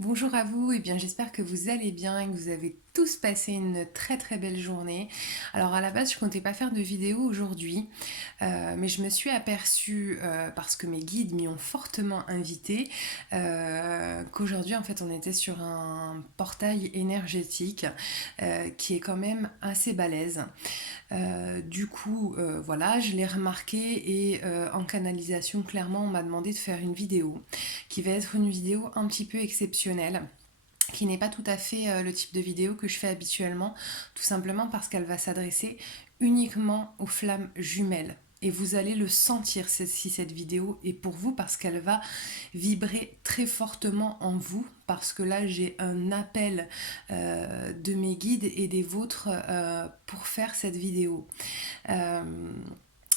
Bonjour à vous, et bien j'espère que vous allez bien et que vous avez tous passé une très très belle journée. Alors à la base je comptais pas faire de vidéo aujourd'hui, mais je me suis aperçue, parce que mes guides m'y ont fortement invité, qu'aujourd'hui en fait on était sur un portail énergétique qui est quand même assez balèze. Voilà, je l'ai remarqué et en canalisation, clairement, on m'a demandé de faire une vidéo qui va être une vidéo un petit peu exceptionnelle, qui n'est pas tout à fait le type de vidéo que je fais habituellement, tout simplement parce qu'elle va s'adresser uniquement aux flammes jumelles. Et vous allez le sentir si cette vidéo est pour vous, parce qu'elle va vibrer très fortement en vous, parce que là j'ai un appel de mes guides et des vôtres pour faire cette vidéo. Euh,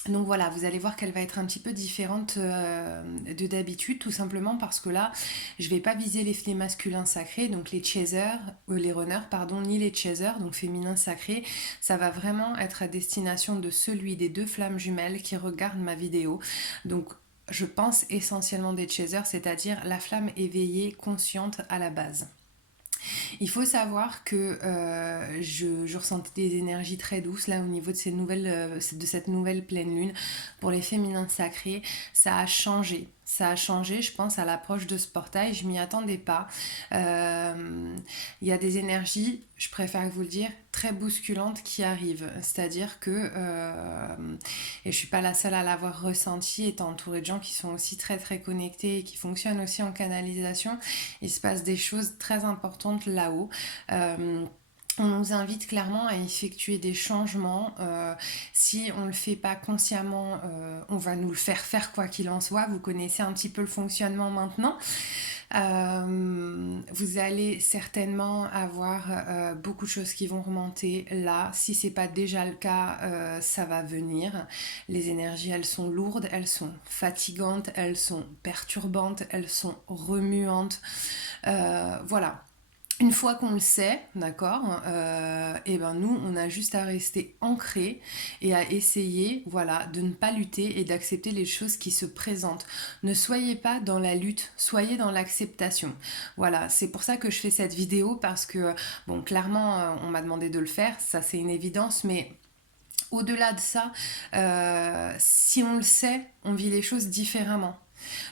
donc voilà, vous allez voir qu'elle va être un petit peu différente de d'habitude, tout simplement parce que là, je vais pas viser les masculins sacrés, donc les chasers, les runners, pardon, ni les chasers, donc féminins sacrés. Ça va vraiment être à destination de celui des deux flammes jumelles qui regardent ma vidéo. Donc je pense essentiellement des chasers, c'est-à-dire la flamme éveillée, consciente à la base. Il faut savoir que je ressentais des énergies très douces là au niveau de cette nouvelle pleine lune pour les féminins sacrés. Ça a changé. Ça a changé, je pense, à l'approche de ce portail. Je m'y attendais pas. Il y a des énergies, je préfère vous le dire, très bousculantes qui arrivent. C'est-à-dire que, et je suis pas la seule à l'avoir ressenti, étant entourée de gens qui sont aussi très très connectés et qui fonctionnent aussi en canalisation, il se passe des choses très importantes là-haut. Euh, on nous invite clairement à effectuer des changements. Si on ne le fait pas consciemment, on va nous le faire faire quoi qu'il en soit. Vous connaissez un petit peu le fonctionnement maintenant. Vous allez certainement avoir beaucoup de choses qui vont remonter là. Si c'est pas déjà le cas, ça va venir. Les énergies, elles sont lourdes, elles sont fatigantes, elles sont perturbantes, elles sont remuantes. Voilà. Une fois qu'on le sait, d'accord, et ben nous, on a juste à rester ancré et à essayer, voilà, de ne pas lutter et d'accepter les choses qui se présentent. Ne soyez pas dans la lutte, soyez dans l'acceptation. Voilà, c'est pour ça que je fais cette vidéo, parce que, bon, clairement, on m'a demandé de le faire, ça c'est une évidence, mais au-delà de ça, si on le sait, on vit les choses différemment.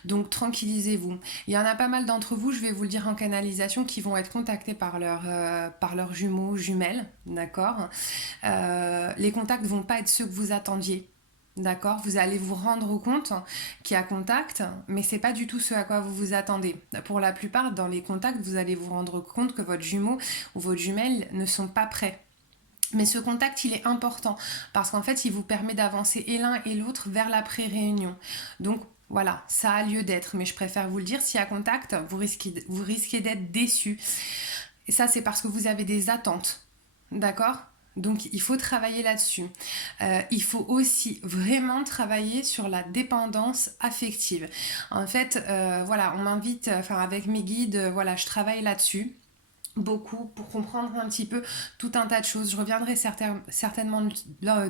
Donc tranquillisez-vous. Il y en a pas mal d'entre vous, je vais vous le dire en canalisation, qui vont être contactés par leurs jumeaux, jumelles, d'accord. Les contacts vont pas être ceux que vous attendiez. D'accord, vous allez vous rendre compte qu'il y a contact, mais c'est pas du tout ce à quoi vous vous attendez. Pour la plupart, dans les contacts, vous allez vous rendre compte que votre jumeau ou votre jumelle ne sont pas prêts. Mais ce contact, il est important parce qu'en fait, il vous permet d'avancer et l'un et l'autre vers la pré-réunion. Donc, voilà, ça a lieu d'être, mais je préfère vous le dire, s'il y a contact, vous risquez d'être déçu. Et ça, c'est parce que vous avez des attentes. D'accord. Donc il faut travailler là-dessus. Il faut aussi vraiment travailler sur la dépendance affective. En fait, voilà, on m'invite, enfin avec mes guides, voilà, je travaille là-dessus beaucoup pour comprendre un petit peu tout un tas de choses. Je reviendrai certainement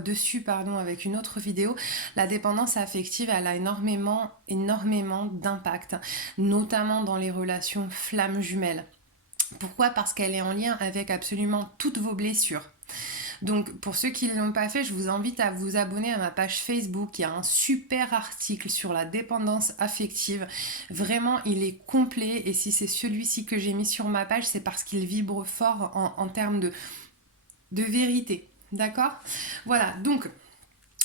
dessus, pardon, avec une autre vidéo. La dépendance affective, elle a énormément d'impact, notamment dans les relations flammes jumelles. Pourquoi? Parce qu'elle est en lien avec absolument toutes vos blessures. Donc pour ceux qui ne l'ont pas fait, je vous invite à vous abonner à ma page Facebook. Il y a un super article sur la dépendance affective. Vraiment, il est complet, et si c'est celui-ci que j'ai mis sur ma page, c'est parce qu'il vibre fort en termes de vérité. D'accord. Voilà, donc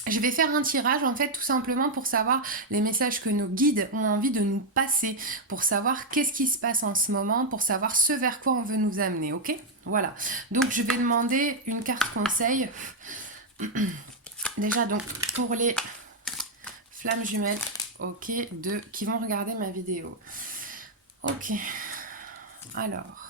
je vais faire un tirage en fait tout simplement pour savoir les messages que nos guides ont envie de nous passer, pour savoir qu'est-ce qui se passe en ce moment, pour savoir ce vers quoi on veut nous amener, ok? Voilà, donc je vais demander une carte conseil. Déjà donc pour les flammes jumelles, ok, qui vont regarder ma vidéo. Ok, alors...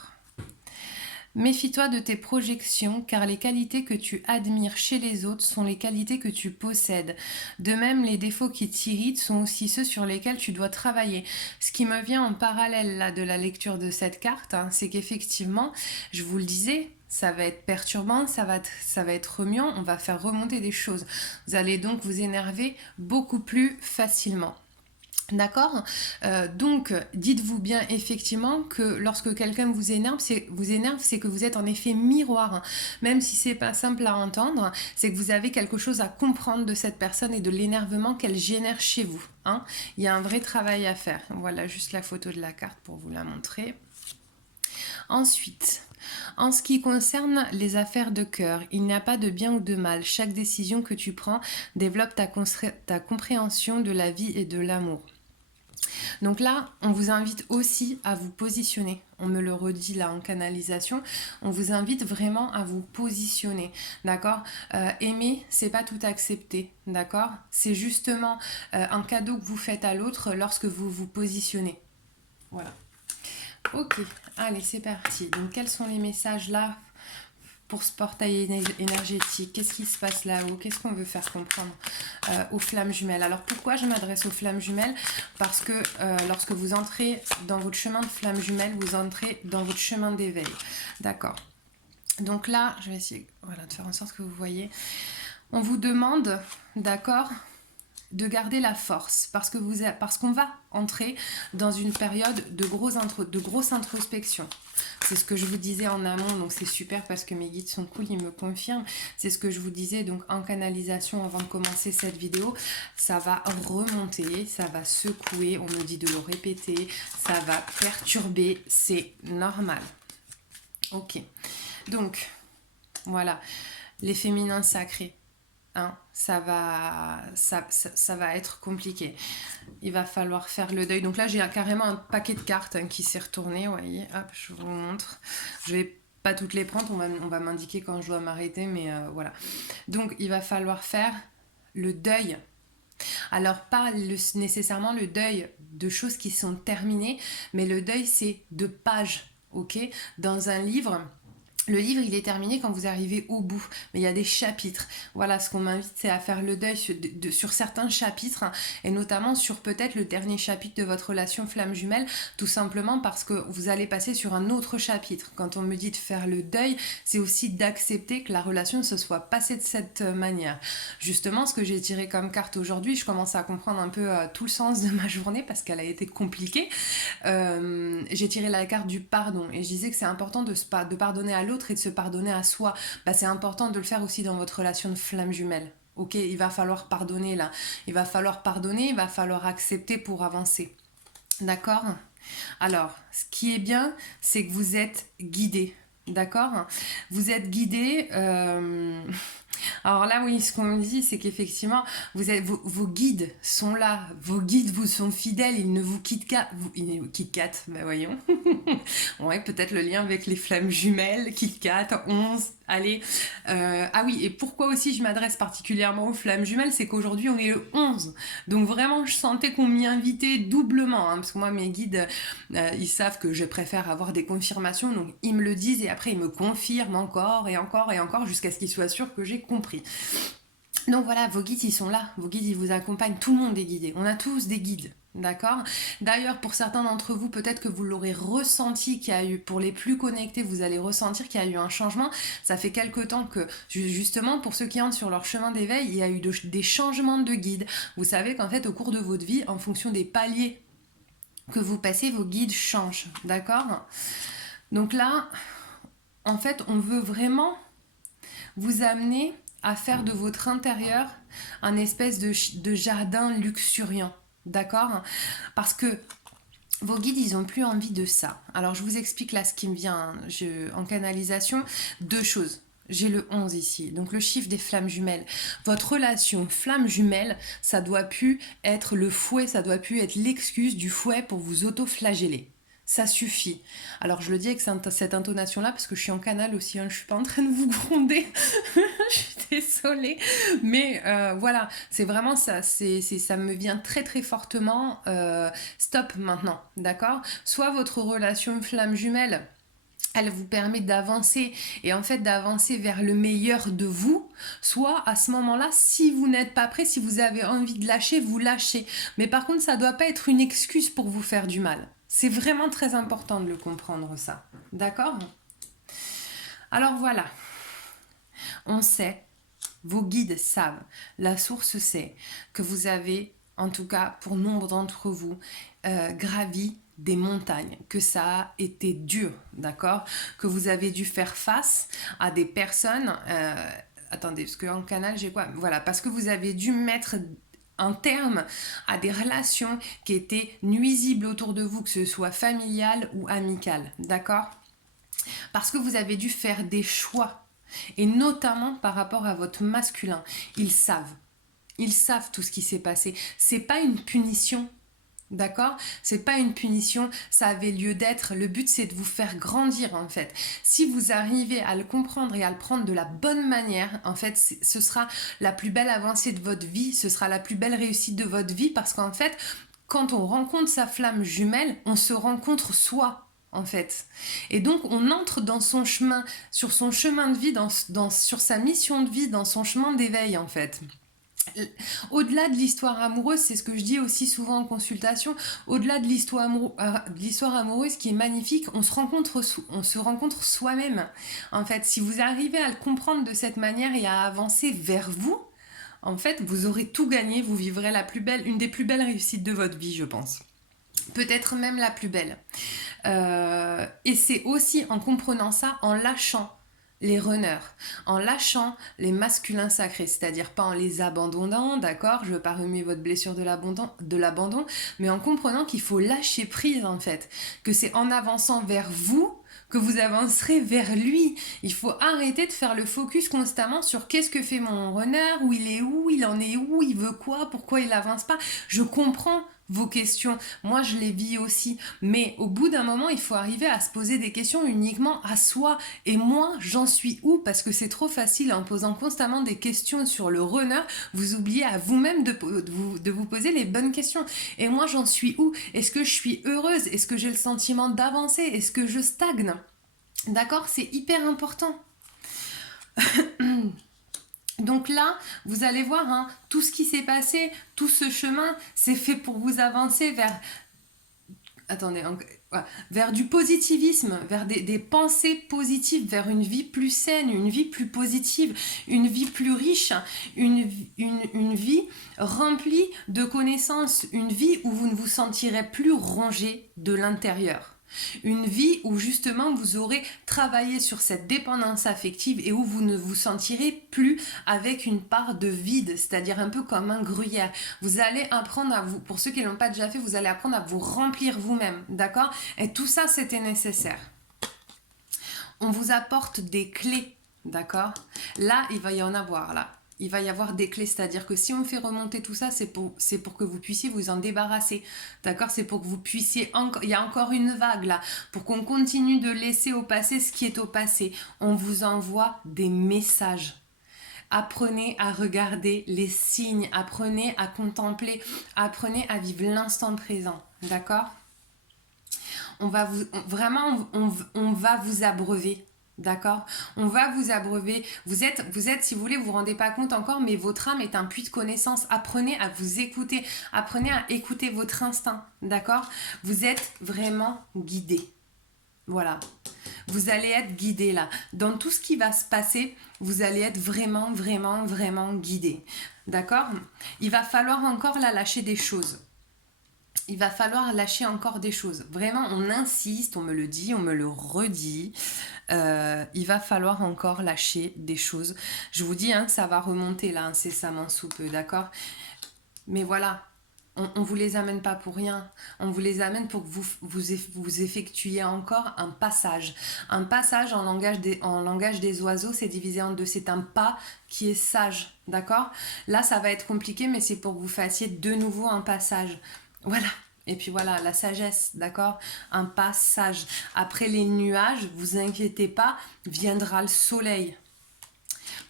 Méfie-toi de tes projections, car les qualités que tu admires chez les autres sont les qualités que tu possèdes. De même, les défauts qui t'irritent sont aussi ceux sur lesquels tu dois travailler. Ce qui me vient en parallèle là, de la lecture de cette carte, hein, c'est qu'effectivement, je vous le disais, ça va être perturbant, ça va être remuant, on va faire remonter des choses. Vous allez donc vous énerver beaucoup plus facilement. D'accord. Donc, dites-vous bien effectivement que lorsque quelqu'un vous énerve, c'est que vous êtes en effet miroir, hein. Même si c'est pas simple à entendre, c'est que vous avez quelque chose à comprendre de cette personne et de l'énervement qu'elle génère chez vous, hein. Il y a un vrai travail à faire. Voilà juste la photo de la carte pour vous la montrer. Ensuite, en ce qui concerne les affaires de cœur, il n'y a pas de bien ou de mal. Chaque décision que tu prends développe ta compréhension de la vie et de l'amour. Donc là, on vous invite aussi à vous positionner. On me le redit là en canalisation. On vous invite vraiment à vous positionner, d'accord. Aimer, c'est pas tout accepter, d'accord. C'est justement un cadeau que vous faites à l'autre lorsque vous vous positionnez. Voilà. Ok, allez, c'est parti. Donc, quels sont les messages là pour ce portail énergétique? Qu'est-ce qui se passe là-haut? Qu'est-ce qu'on veut faire comprendre aux flammes jumelles? Alors pourquoi je m'adresse aux flammes jumelles? Parce que lorsque vous entrez dans votre chemin de flammes jumelles, vous entrez dans votre chemin d'éveil. D'accord. Donc là, je vais essayer de faire en sorte que vous voyez. On vous demande, d'accord, de garder la force parce qu'on va entrer dans une période de grosse introspection. C'est ce que je vous disais en amont, donc c'est super parce que mes guides sont cool, ils me confirment. C'est ce que je vous disais donc en canalisation avant de commencer cette vidéo. Ça va remonter, ça va secouer, on me dit de le répéter, ça va perturber, c'est normal. Ok, donc voilà, les féminins sacrés. Hein, ça va être compliqué. Il va falloir faire le deuil. Donc là, j'ai carrément un paquet de cartes qui s'est retourné. Vous voyez, hop, je vous montre. Je vais pas toutes les prendre. On va m'indiquer quand je dois m'arrêter, mais voilà. Donc, il va falloir faire le deuil. Alors, pas nécessairement le deuil de choses qui sont terminées, mais le deuil, c'est de pages, ok. Dans un livre. Le livre, il est terminé quand vous arrivez au bout, mais il y a des chapitres. Voilà, ce qu'on m'invite, c'est à faire le deuil sur certains chapitres, hein, et notamment sur peut-être le dernier chapitre de votre relation flamme jumelle, tout simplement parce que vous allez passer sur un autre chapitre. Quand on me dit de faire le deuil, c'est aussi d'accepter que la relation se soit passée de cette manière. Justement, ce que j'ai tiré comme carte aujourd'hui, je commence à comprendre un peu tout le sens de ma journée parce qu'elle a été compliquée. J'ai tiré la carte du pardon et je disais que c'est important de pardonner à l'autre et de se pardonner à soi. Bah, c'est important de le faire aussi dans votre relation de flamme jumelle. Ok, il va falloir pardonner là. Il va falloir pardonner, il va falloir accepter pour avancer. D'accord? Alors, ce qui est bien, c'est que vous êtes guidé. D'accord? Vous êtes guidé. Alors là, oui, ce qu'on me dit, c'est qu'effectivement, vos guides sont là, vos guides vous sont fidèles, ils ne vous quittent qu'à... Ils quittent Kat, bah voyons. Ouais, peut-être le lien avec les flammes jumelles, Kit Kat, 11, allez. Ah oui, et pourquoi aussi je m'adresse particulièrement aux flammes jumelles, c'est qu'aujourd'hui on est le 11. Donc vraiment, je sentais qu'on m'y invitait doublement, hein, parce que moi, mes guides, ils savent que je préfère avoir des confirmations, donc ils me le disent et après ils me confirment encore et encore et encore jusqu'à ce qu'ils soient sûrs que j'ai compris. Donc voilà, vos guides, ils sont là, vos guides, ils vous accompagnent, tout le monde est guidé, on a tous des guides. D'accord. D'ailleurs, pour certains d'entre vous, peut-être que vous l'aurez ressenti, qu'il y a eu, pour les plus connectés, vous allez ressentir qu'il y a eu un changement. Ça fait quelque temps que, justement, pour ceux qui entrent sur leur chemin d'éveil, il y a eu des changements de guides. Vous savez qu'en fait, au cours de votre vie, en fonction des paliers que vous passez, vos guides changent. D'accord. Donc là, en fait, on veut vraiment vous amener à faire de votre intérieur un espèce de jardin luxuriant. D'accord? Parce que vos guides, ils n'ont plus envie de ça. Alors, je vous explique là ce qui me vient en canalisation. Deux choses. J'ai le 11 ici, donc le chiffre des flammes jumelles. Votre relation flamme jumelle, ça doit plus être le fouet, ça doit plus être l'excuse du fouet pour vous auto-flageller. Ça suffit. Alors je le dis avec cette intonation-là parce que je suis en canal aussi, hein, je suis pas en train de vous gronder. Je suis désolée. Mais voilà, c'est vraiment ça, ça me vient très très fortement. Stop maintenant, d'accord? Soit votre relation flamme jumelle, elle vous permet d'avancer et en fait d'avancer vers le meilleur de vous, soit à ce moment-là, si vous n'êtes pas prêt, si vous avez envie de lâcher, vous lâchez. Mais par contre, ça ne doit pas être une excuse pour vous faire du mal. C'est vraiment très important de le comprendre, ça. D'accord? Alors voilà, on sait, vos guides savent, la source sait que vous avez en tout cas pour nombre d'entre vous, gravi des montagnes, que ça a été dur, d'accord? Que vous avez dû faire face à des personnes... attendez, parce qu'en canal, j'ai quoi? Voilà, parce que vous avez dû mettre un terme à des relations qui étaient nuisibles autour de vous, que ce soit familial ou amical, d'accord? Parce que vous avez dû faire des choix, et notamment par rapport à votre masculin. Ils savent. Ils savent tout ce qui s'est passé. C'est pas une punition. D'accord? C'est pas une punition, ça avait lieu d'être. Le but, c'est de vous faire grandir, en fait. Si vous arrivez à le comprendre et à le prendre de la bonne manière, en fait, ce sera la plus belle avancée de votre vie, ce sera la plus belle réussite de votre vie, parce qu'en fait, quand on rencontre sa flamme jumelle, on se rencontre soi, en fait. Et donc, on entre dans son chemin, sur son chemin de vie, sur sa mission de vie, dans son chemin d'éveil, en fait. Au-delà de l'histoire amoureuse, c'est ce que je dis aussi souvent en consultation, au-delà de l'histoire amoureuse qui est magnifique, on se rencontre soi-même. En fait, si vous arrivez à le comprendre de cette manière et à avancer vers vous, en fait, vous aurez tout gagné, vous vivrez une des plus belles réussites de votre vie, je pense. Peut-être même la plus belle. Et c'est aussi en comprenant ça, en lâchant les runners, en lâchant les masculins sacrés, c'est-à-dire pas en les abandonnant, d'accord, je veux pas remuer votre blessure de l'abandon, mais en comprenant qu'il faut lâcher prise, en fait, que c'est en avançant vers vous que vous avancerez vers lui. Il faut arrêter de faire le focus constamment sur qu'est-ce que fait mon runner, où, il en est où, il veut quoi, pourquoi il avance pas. Je comprends vos questions, moi je les vis aussi, mais au bout d'un moment il faut arriver à se poser des questions uniquement à soi. Et moi j'en suis où? Parce que c'est trop facile en posant constamment des questions sur le runner, vous oubliez à vous-même de vous poser les bonnes questions. Et moi j'en suis où? Est-ce que je suis heureuse? Est-ce que j'ai le sentiment d'avancer? Est-ce que je stagne? D'accord, c'est hyper important. Donc là, vous allez voir, hein, tout ce qui s'est passé, tout ce chemin, c'est fait pour vous avancer vers... Attendez, vers du positivisme, vers des pensées positives, vers une vie plus saine, une vie plus positive, une vie plus riche, une vie remplie de connaissances, une vie où vous ne vous sentirez plus rongé de l'intérieur. Une vie où justement vous aurez travaillé sur cette dépendance affective et où vous ne vous sentirez plus avec une part de vide, c'est-à-dire un peu comme un gruyère. Vous allez apprendre à vous, pour ceux qui ne l'ont pas déjà fait, vous allez apprendre à vous remplir vous-même, d'accord? Et tout ça, c'était nécessaire. On vous apporte des clés, d'accord? Là, il va y en avoir, là. Il va y avoir des clés, c'est-à-dire que si on fait remonter tout ça, c'est pour que vous puissiez vous en débarrasser, d'accord? C'est pour que vous puissiez, il y a encore une vague là, pour qu'on continue de laisser au passé ce qui est au passé. On vous envoie des messages. Apprenez à regarder les signes, apprenez à contempler, apprenez à vivre l'instant présent, d'accord? On va vous abreuver. D'accord? On va vous abreuver. Vous êtes, si vous voulez, vous vous rendez pas compte encore, mais votre âme est un puits de connaissance. Apprenez à vous écouter. Apprenez à écouter votre instinct. D'accord? Vous êtes vraiment guidé. Voilà. Vous allez être guidé là. Dans tout ce qui va se passer, vous allez être vraiment, vraiment, vraiment guidé. D'accord? Il va falloir encore là lâcher des choses. Il va falloir lâcher encore des choses. Vraiment, on insiste, on me le dit, on me le redit. Il va falloir encore lâcher des choses. Je vous dis, hein, ça va remonter là incessamment sous peu, d'accord? Mais voilà, on vous les amène pas pour rien. On vous les amène pour que vous effectuiez encore un passage. Un passage en langage des oiseaux, c'est divisé en deux. C'est un pas qui est sage, d'accord? Là, ça va être compliqué, mais c'est pour que vous fassiez de nouveau un passage. Voilà. Et puis voilà, la sagesse, d'accord? Un passage. Après les nuages, vous inquiétez pas, viendra le soleil.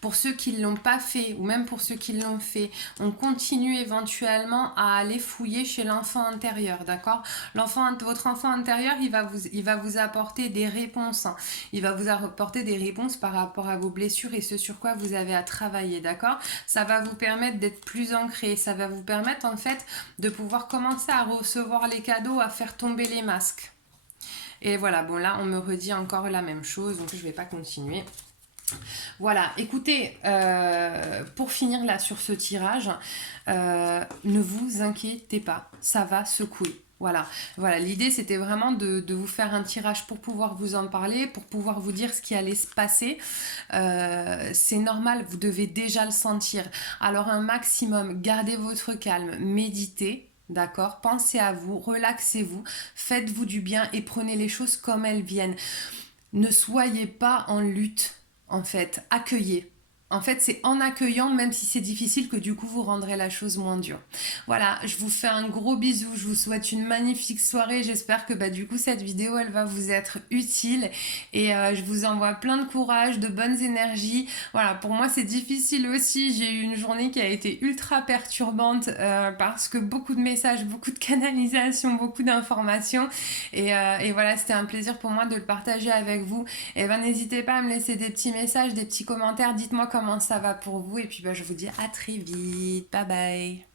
Pour ceux qui ne l'ont pas fait, ou même pour ceux qui l'ont fait, on continue éventuellement à aller fouiller chez l'enfant intérieur, d'accord? Votre enfant intérieur, il va vous apporter des réponses. Il va vous apporter des réponses par rapport à vos blessures et ce sur quoi vous avez à travailler, d'accord? Ça va vous permettre d'être plus ancré. Ça va vous permettre, en fait, de pouvoir commencer à recevoir les cadeaux, à faire tomber les masques. Et voilà, bon là, on me redit encore la même chose, donc je ne vais pas continuer. Voilà, écoutez, pour finir là sur ce tirage, ne vous inquiétez pas, ça va secouer. Voilà, voilà. L'idée c'était vraiment de vous faire un tirage pour pouvoir vous en parler, pour pouvoir vous dire ce qui allait se passer. C'est normal, vous devez déjà le sentir. Alors un maximum, gardez votre calme, méditez. D'accord. Pensez à vous, relaxez-vous, faites-vous du bien et prenez les choses comme elles viennent. Ne soyez pas en lutte, en fait, accueillez. En fait, c'est en accueillant, même si c'est difficile, que du coup, vous rendrez la chose moins dure. Voilà, je vous fais un gros bisou, je vous souhaite une magnifique soirée. J'espère que du coup, cette vidéo, elle va vous être utile. Et je vous envoie plein de courage, de bonnes énergies. Voilà, pour moi, c'est difficile aussi. J'ai eu une journée qui a été ultra perturbante parce que beaucoup de messages, beaucoup de canalisation, beaucoup d'informations. Et voilà, c'était un plaisir pour moi de le partager avec vous. Et ben n'hésitez pas à me laisser des petits messages, des petits commentaires. Dites-moi comment ça va pour vous. Et puis je vous dis à très vite. Bye bye.